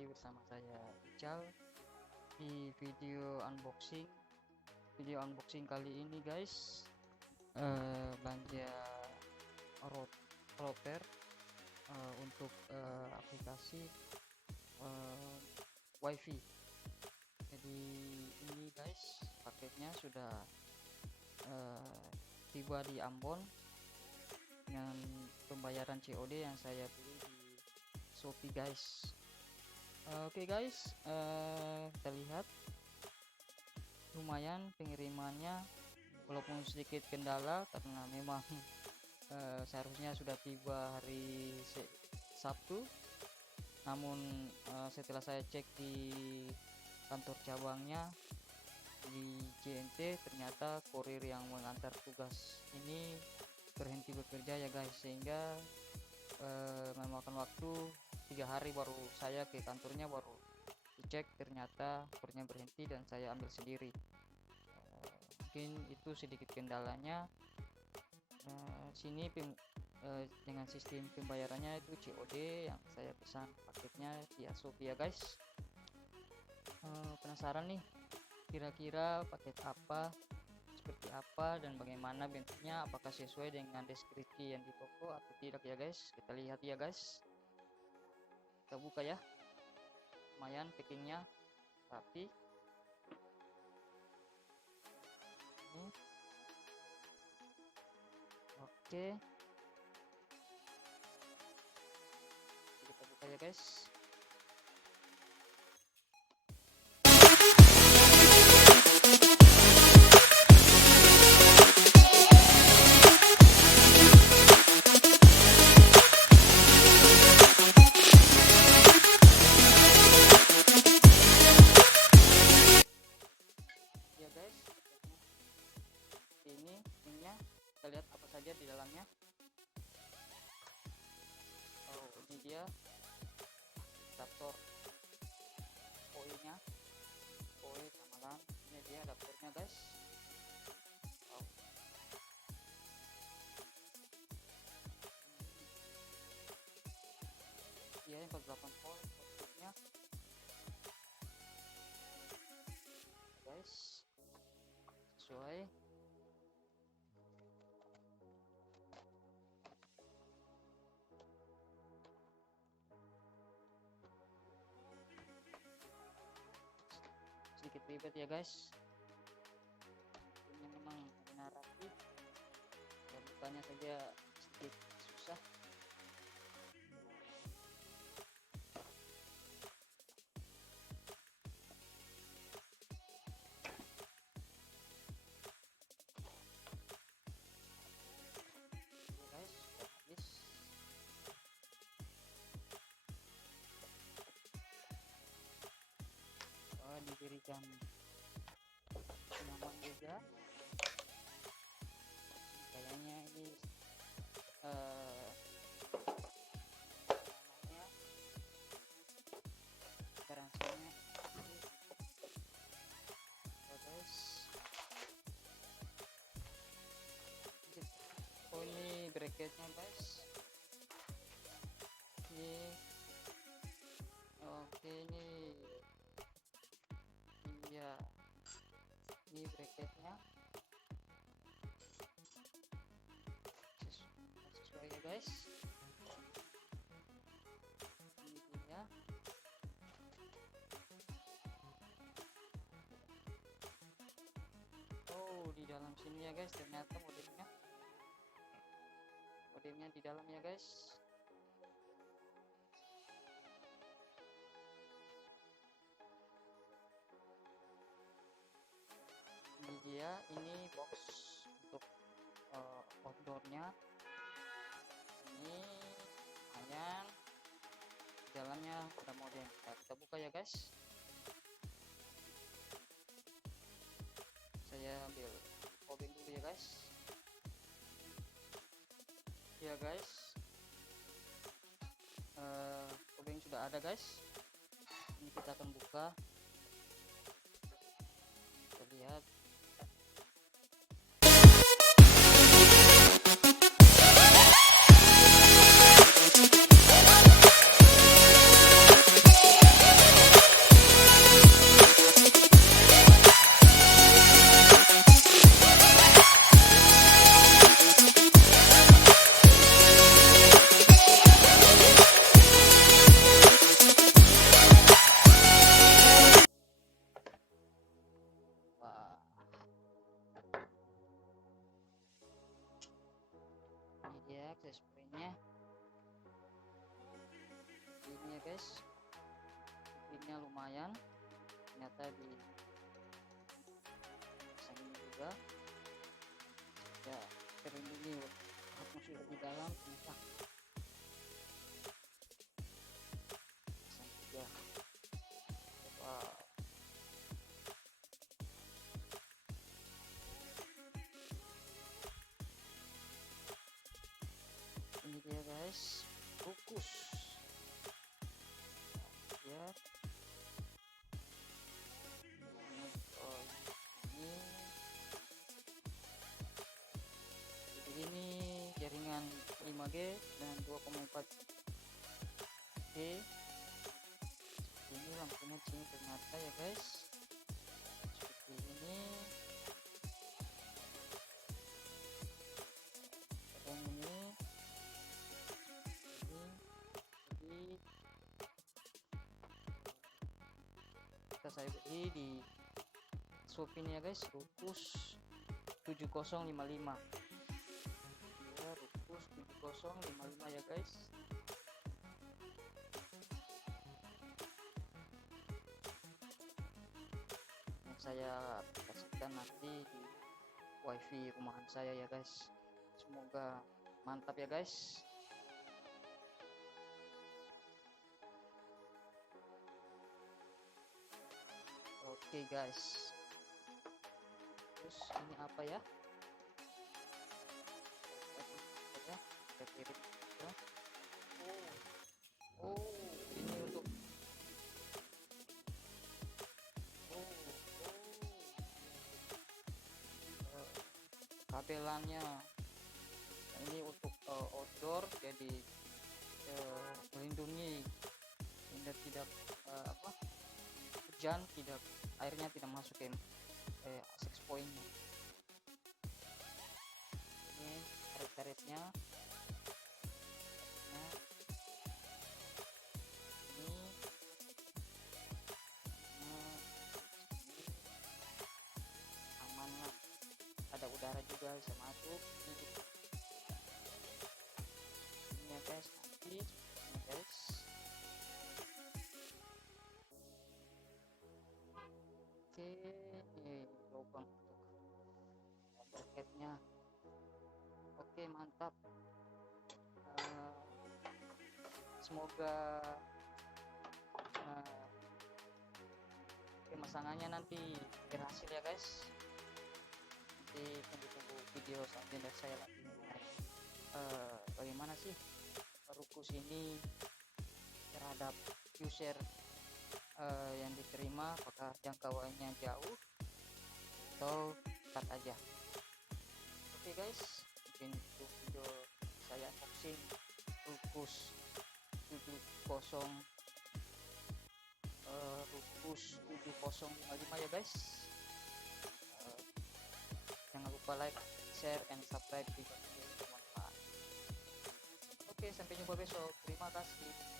lagi bersama saya Ical di video unboxing kali ini guys. Belanja router untuk aplikasi wifi. Jadi ini guys, paketnya sudah tiba di Ambon dengan pembayaran COD yang saya beli di Shopee guys. Oke guys, kita lihat lumayan pengirimannya, walaupun sedikit kendala karena memang seharusnya sudah tiba hari Sabtu, namun setelah saya cek di kantor cabangnya di JNT, ternyata kurir yang mengantar tugas ini berhenti bekerja ya guys, sehingga memakan waktu 3 hari baru saya ke kantornya, baru dicek ternyata kurirnya berhenti dan saya ambil sendiri. Mungkin itu sedikit kendalanya. Sini dengan sistem pembayarannya itu COD yang saya pesan paketnya via Shopee ya guys. Penasaran nih kira-kira paket apa, seperti apa dan bagaimana bentuknya, apakah sesuai dengan deskripsi yang di toko atau tidak ya guys. Kita lihat ya guys, kita buka ya. Lumayan packingnya rapi. Ini oke, kita buka ya guys. Ini kita lihat apa saja di dalamnya. Oh, ini dia adaptor koinnya, koin samalan. Ini dia adaptornya guys. Oh. Dia 48 volt outputnya guys, sesuai. Sedikit ribet ya guys, ini memang benar rapi ya, bukanya saja sedikit susah. Guys, habis. Diberikan pengaman juga, kayaknya ini namanya garansinya. Guys, oh ini bracketnya guys, ini oke, ini ya, ini bracketnya sesuai ya guys. Ini dia. Oh, di dalam sini ya guys, ternyata modemnya di dalam ya guys. Ini dia, ini box untuk outdoornya. Ini hanya di dalamnya ada modem. Nah, kita buka ya guys. Saya ambil obeng dulu ya guys. Ya guys, obeng sudah ada guys. Ini kita akan buka. Kita lihat. ya access point-nya ini ya guys, ini lumayan ternyata di sini juga ya terlindungi walaupun sudah di dalam ternyata ya. Wow. Ini dia guys, fokus ya. Oh, ini jaringan 5G dan 2,4G. Ini lampunya sini ternyata ya guys, seperti ini. Dan ini jadi saya beli di Shopee ini ya guys, Rukus 7055 ya, Rukus 7055 ya guys. Yang saya aplikasikan nanti di wifi rumahan saya ya guys, semoga mantap ya guys. Oke guys, terus ini apa ya, kita kirim ya. Oh ini untuk kabelannya. Nah, ini untuk outdoor, jadi melindungi tidak hujan, tidak airnya tidak masuk ke access point. Ini karet-karetnya. Nah, ini aman lah, ada udara juga bisa masuk ini ya guys. Nanti ini guys, oke, ini lubang untuk bracketnya. Oke mantap. Semoga pemasangannya nanti berhasil ya guys. Nanti tunggu video selanjutnya saya lagi mengenai bagaimana sih Rukus ini terhadap user yang diterima, apakah jangkauannya jauh atau dekat aja. Oke guys, mungkin itu video saya unboxing Rukus 7055 ya guys. Jangan lupa like, share, and subscribe jika video ini bermanfaat. Oke, sampai jumpa besok. Terima kasih.